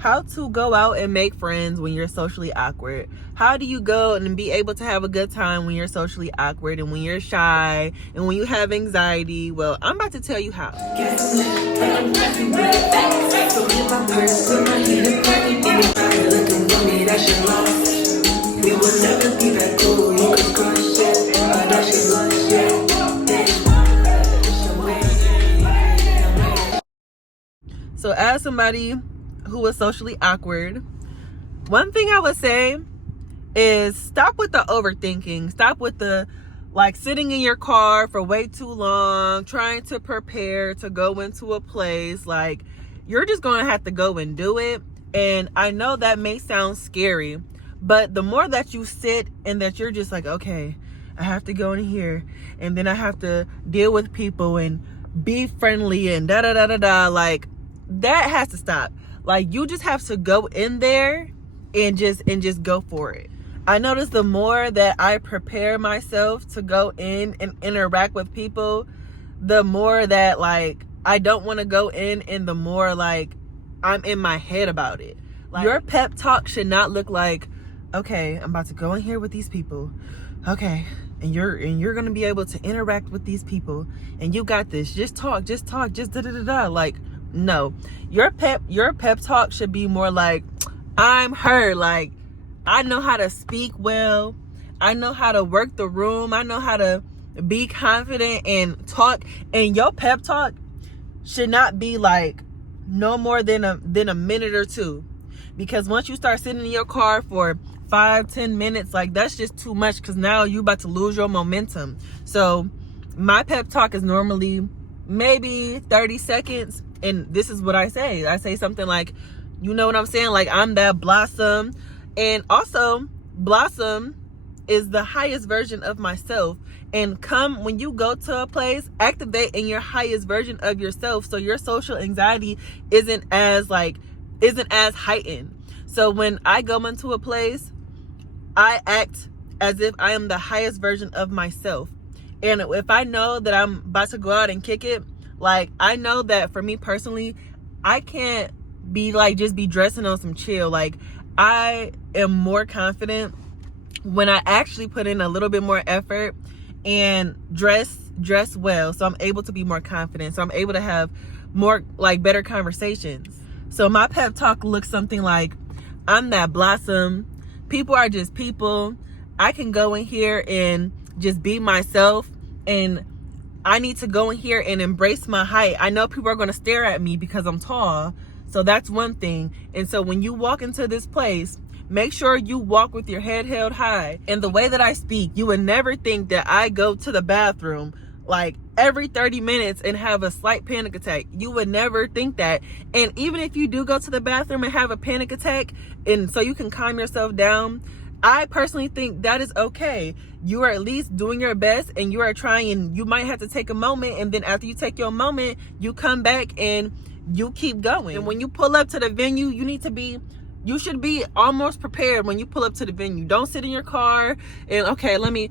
How to go out and make friends when you're socially awkward. How do you go and be able to have a good time when you're socially awkward and when you're shy and when you have anxiety? Well, I'm about to tell you how. So as somebody who is socially awkward, one thing I would say is stop with the overthinking. Stop with the sitting in your car for way too long, trying to prepare to go into a place. Like, you're just going to have to go and do it. And I know that may sound scary, but the more that you sit and that you're just like, okay, I have to go in here and then I have to deal with people and be friendly and da-da-da-da-da, like, that has to stop. Like, you just have to go in there and just go for it. I notice the more that I prepare myself to go in and interact with people, the more that I don't want to go in, and the more I'm in my head about it. Your pep talk should not look like, okay, I'm about to go in here with these people. Okay, and you're gonna be able to interact with these people, and you got this. Just talk, just da da da da. Like, no, your pep talk should be more like, I'm her. Like, I know how to speak well. I know how to work the room. I know how to be confident and talk. And your pep talk should not be no more than a minute or two, because once you start sitting in your car for 5-10 minutes, that's just too much, because now you about to lose your momentum. So my pep talk is normally maybe 30 seconds. And this is what I say. I say something like, you know what I'm saying? Like, I'm that Blossom. And also, Blossom is the highest version of myself. And when you go to a place, activate in your highest version of yourself, so your social anxiety isn't as heightened. So when I go into a place, I act as if I am the highest version of myself. And if I know that I'm about to go out and kick it, I know that for me personally, I can't be just be dressing on some chill. I am more confident when I actually put in a little bit more effort and dress well. So I'm able to be more confident. So I'm able to have more better conversations. So my pep talk looks something like, I'm that Blossom. People are just people. I can go in here and just be myself, and I need to go in here and embrace my height. I know people are going to stare at me because I'm tall. So that's one thing. And so when you walk into this place, make sure you walk with your head held high. And the way that I speak, you would never think that I go to the bathroom every 30 minutes and have a slight panic attack. You would never think that. And even if you do go to the bathroom and have a panic attack, and so you can calm yourself down, I personally think that is okay. You are at least doing your best, and you are trying, and you might have to take a moment, and then after you take your moment, you come back and you keep going. And when you pull up to the venue, you should be almost prepared when you pull up to the venue. Don't sit in your car and, okay, let me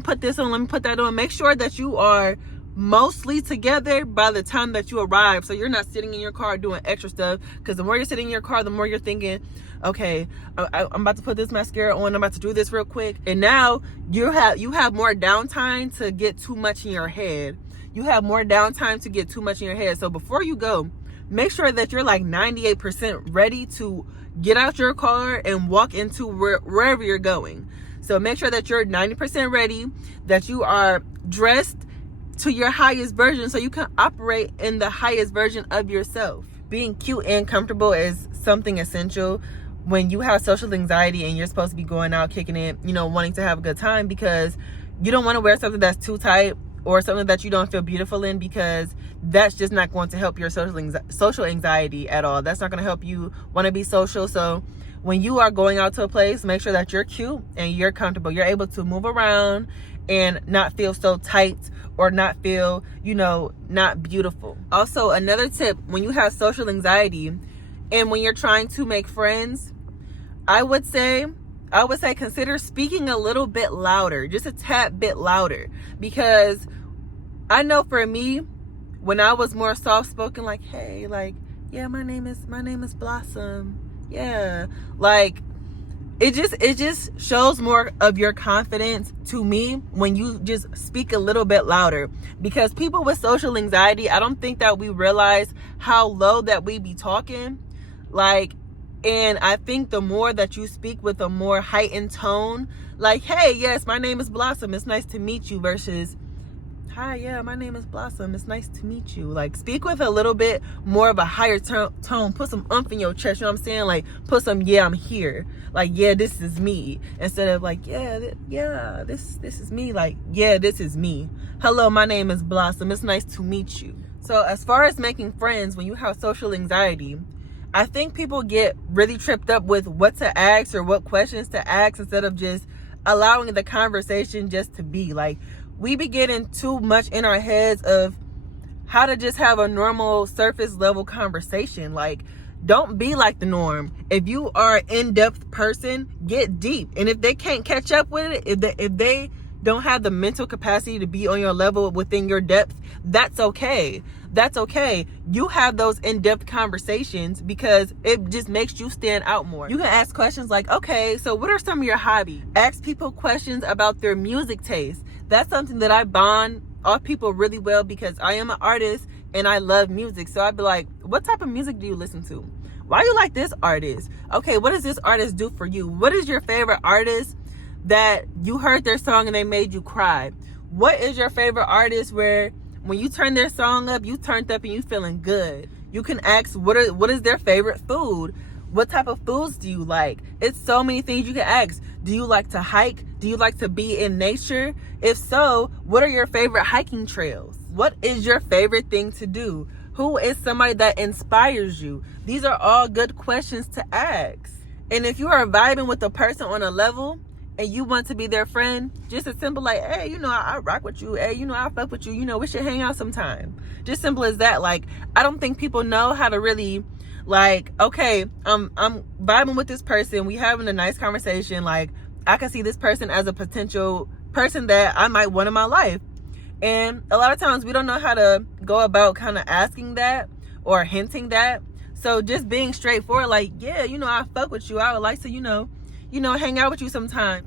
put this on, let me put that on. Make sure that you are mostly together by the time that you arrive, so you're not sitting in your car doing extra stuff, because the more you're sitting in your car, the more you're thinking, okay, I'm about to put this mascara on, I'm about to do this real quick. And now you have more downtime to get too much in your head. You have more downtime to get too much in your head. So before you go, make sure that you're 98% ready to get out your car and walk into wherever you're going. So make sure that you're 90% ready, that you are dressed to your highest version, so you can operate in the highest version of yourself. Being cute and comfortable is something essential when you have social anxiety and you're supposed to be going out kicking it, wanting to have a good time, because you don't want to wear something that's too tight or something that you don't feel beautiful in, because that's just not going to help your social anxiety at all. That's not going to help you want to be social. So when you are going out to a place, make sure that you're cute and you're comfortable. You're able to move around and not feel so tight or not feel, not beautiful. Also, another tip, when you have social anxiety and when you're trying to make friends, I would say consider speaking a little bit louder, just a tad bit louder. Because I know for me, when I was more soft-spoken, hey, yeah, my name is Blossom. Yeah. Like, it just shows more of your confidence to me when you just speak a little bit louder. Because people with social anxiety, I don't think that we realize how low that we be talking. Like, and I think the more that you speak with a more heightened tone, like, hey, yes, my name is Blossom, it's nice to meet you, versus, hi, yeah, my name is Blossom, it's nice to meet you. Like, speak with a little bit more of a higher tone. Put some oomph in your chest, you know what I'm saying? Like, put some, yeah, I'm here. Like, yeah, this is me. Instead of like, yeah, this is me. Like, yeah, this is me. Hello, my name is Blossom, it's nice to meet you. So as far as making friends when you have social anxiety, I think people get really tripped up with what to ask or what questions to ask instead of just allowing the conversation just to be. Like, we be getting too much in our heads of how to just have a normal surface level conversation. Like, don't be like the norm. If you are an in-depth person, get deep. And if they can't catch up with it, if they don't have the mental capacity to be on your level within your depth, that's okay. That's okay. You have those in-depth conversations because it just makes you stand out more. You can ask questions like, okay, so what are some of your hobbies? Ask people questions about their music taste. That's something that I bond off people really well because I am an artist and I love music. So I'd be like, what type of music do you listen to? Why you like this artist? Okay, what does this artist do for you? What is your favorite artist that you heard their song and they made you cry? What is your favorite artist where when you turn their song up, you turned up and you feeling good? You can ask what is their favorite food? What type of foods do you like? It's so many things you can ask. Do you like to hike? Do you like to be in nature? If so, what are your favorite hiking trails? What is your favorite thing to do? Who is somebody that inspires you? These are all good questions to ask. And if you are vibing with a person on a level and you want to be their friend, just a simple like, hey, you know, I rock with you. Hey, you know, I fuck with you. You know, we should hang out sometime. Just simple as that. Like, I don't think people know how to really, like, okay, I'm vibing with this person. We having a nice conversation. Like, I can see this person as a potential person that I might want in my life. And a lot of times we don't know how to go about kind of asking that or hinting that. So just being straightforward, like, yeah, you know, I fuck with you. I would like to, you know, hang out with you sometime.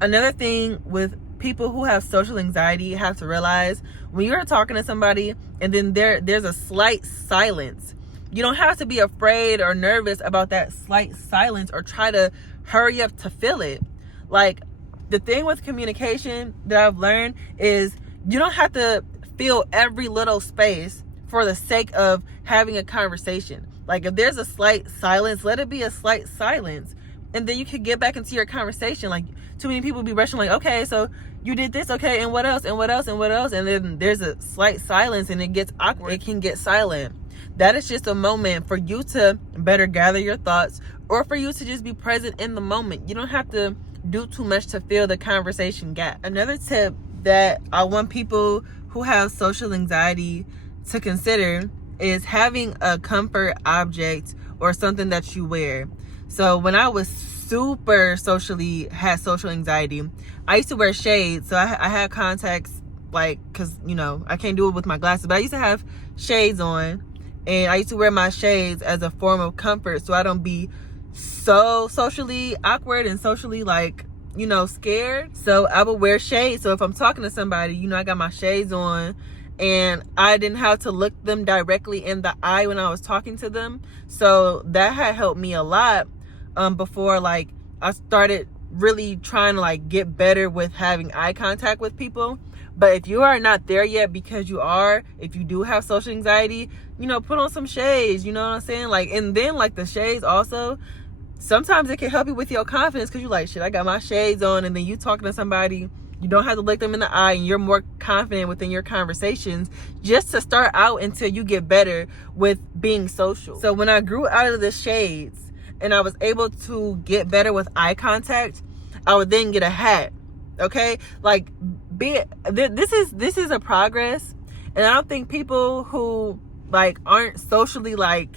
Another thing with people who have social anxiety, you have to realize when you're talking to somebody and then there's a slight silence, you don't have to be afraid or nervous about that slight silence or try to hurry up to fill it. Like, the thing with communication that I've learned is you don't have to fill every little space for the sake of having a conversation. Like, if there's a slight silence, let it be a slight silence. And then you can get back into your conversation. Like, too many people be rushing, like, okay, so you did this, okay, and what else, and what else, and what else? And then there's a slight silence and it gets awkward. It can get silent. That is just a moment for you to better gather your thoughts or for you to just be present in the moment. You don't have to do too much to fill the conversation gap. Another tip that I want people who have social anxiety to consider is having a comfort object or something that you wear. So when I was had social anxiety, I used to wear shades. So I had contacts, like, because, you know, I can't do it with my glasses, but I used to have shades on, and I used to wear my shades as a form of comfort so I don't be so socially awkward and socially, like, you know, scared. So I would wear shades. So if I'm talking to somebody, you know, I got my shades on and I didn't have to look them directly in the eye when I was talking to them. So that had helped me a lot before, like, I started really trying to, like, get better with having eye contact with people. But if you are not there yet, because if you do have social anxiety, you know, put on some shades, you know what I'm saying? Like, and then, like, the shades also, sometimes it can help you with your confidence because you're like, shit, I got my shades on. And then you talking to somebody, you don't have to look them in the eye and you're more confident within your conversations just to start out until you get better with being social. So when I grew out of the shades and I was able to get better with eye contact, I would then get a hat. Okay? Like, this is a progress. And I don't think people who, like, aren't socially, like,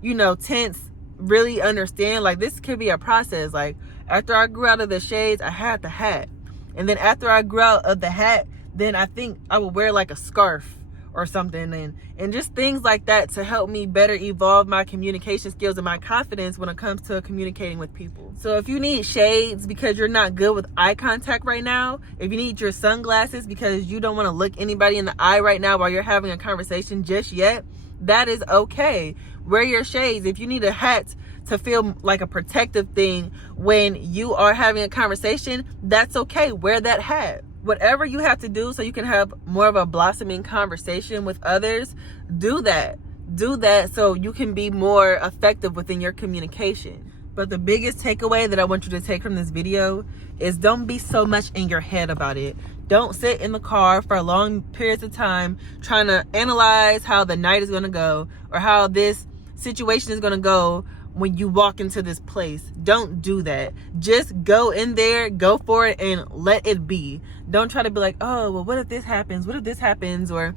you know, tense really understand. Like, this could be a process. Like, after I grew out of the shades, I had the hat. And then after I grew out of the hat, then I think I would wear, like, a scarf or something, and just things like that to help me better evolve my communication skills and my confidence when it comes to communicating with people. So if you need shades because you're not good with eye contact right now, if you need your sunglasses because you don't want to look anybody in the eye right now while you're having a conversation just yet, that is okay. Wear your shades. If you need a hat to feel like a protective thing when you are having a conversation, that's okay. Wear that hat. Whatever you have to do so you can have more of a blossoming conversation with others, do that. Do that so you can be more effective within your communication. But the biggest takeaway that I want you to take from this video is don't be so much in your head about it. Don't sit in the car for long periods of time trying to analyze how the night is going to go or how this situation is going to go when you walk into this place. Don't do that. Just go in there, go for it, and let it be. Don't try to be like, oh, well, what if this happens? What if this happens? Or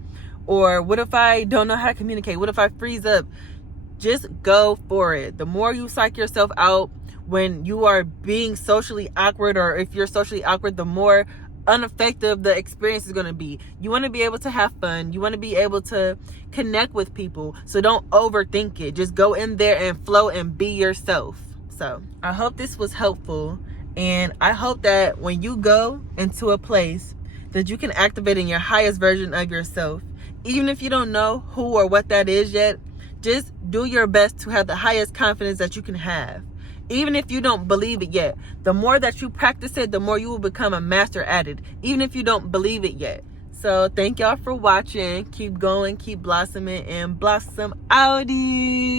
what if I don't know how to communicate? What if I freeze up? Just go for it. The more you psych yourself out when you are being socially awkward, or if you're socially awkward, the more ineffective the experience is going to be. You want to be able to have fun. You want to be able to connect with people. So don't overthink it. Just go in there and flow and be yourself. So I hope this was helpful, and I hope that when you go into a place that you can activate in your highest version of yourself. Even if you don't know who or what that is yet, just do your best to have the highest confidence that you can have. Even if you don't believe it yet, the more that you practice it, the more you will become a master at it, even if you don't believe it yet. So thank y'all for watching. Keep going, keep blossoming, and blossom outie.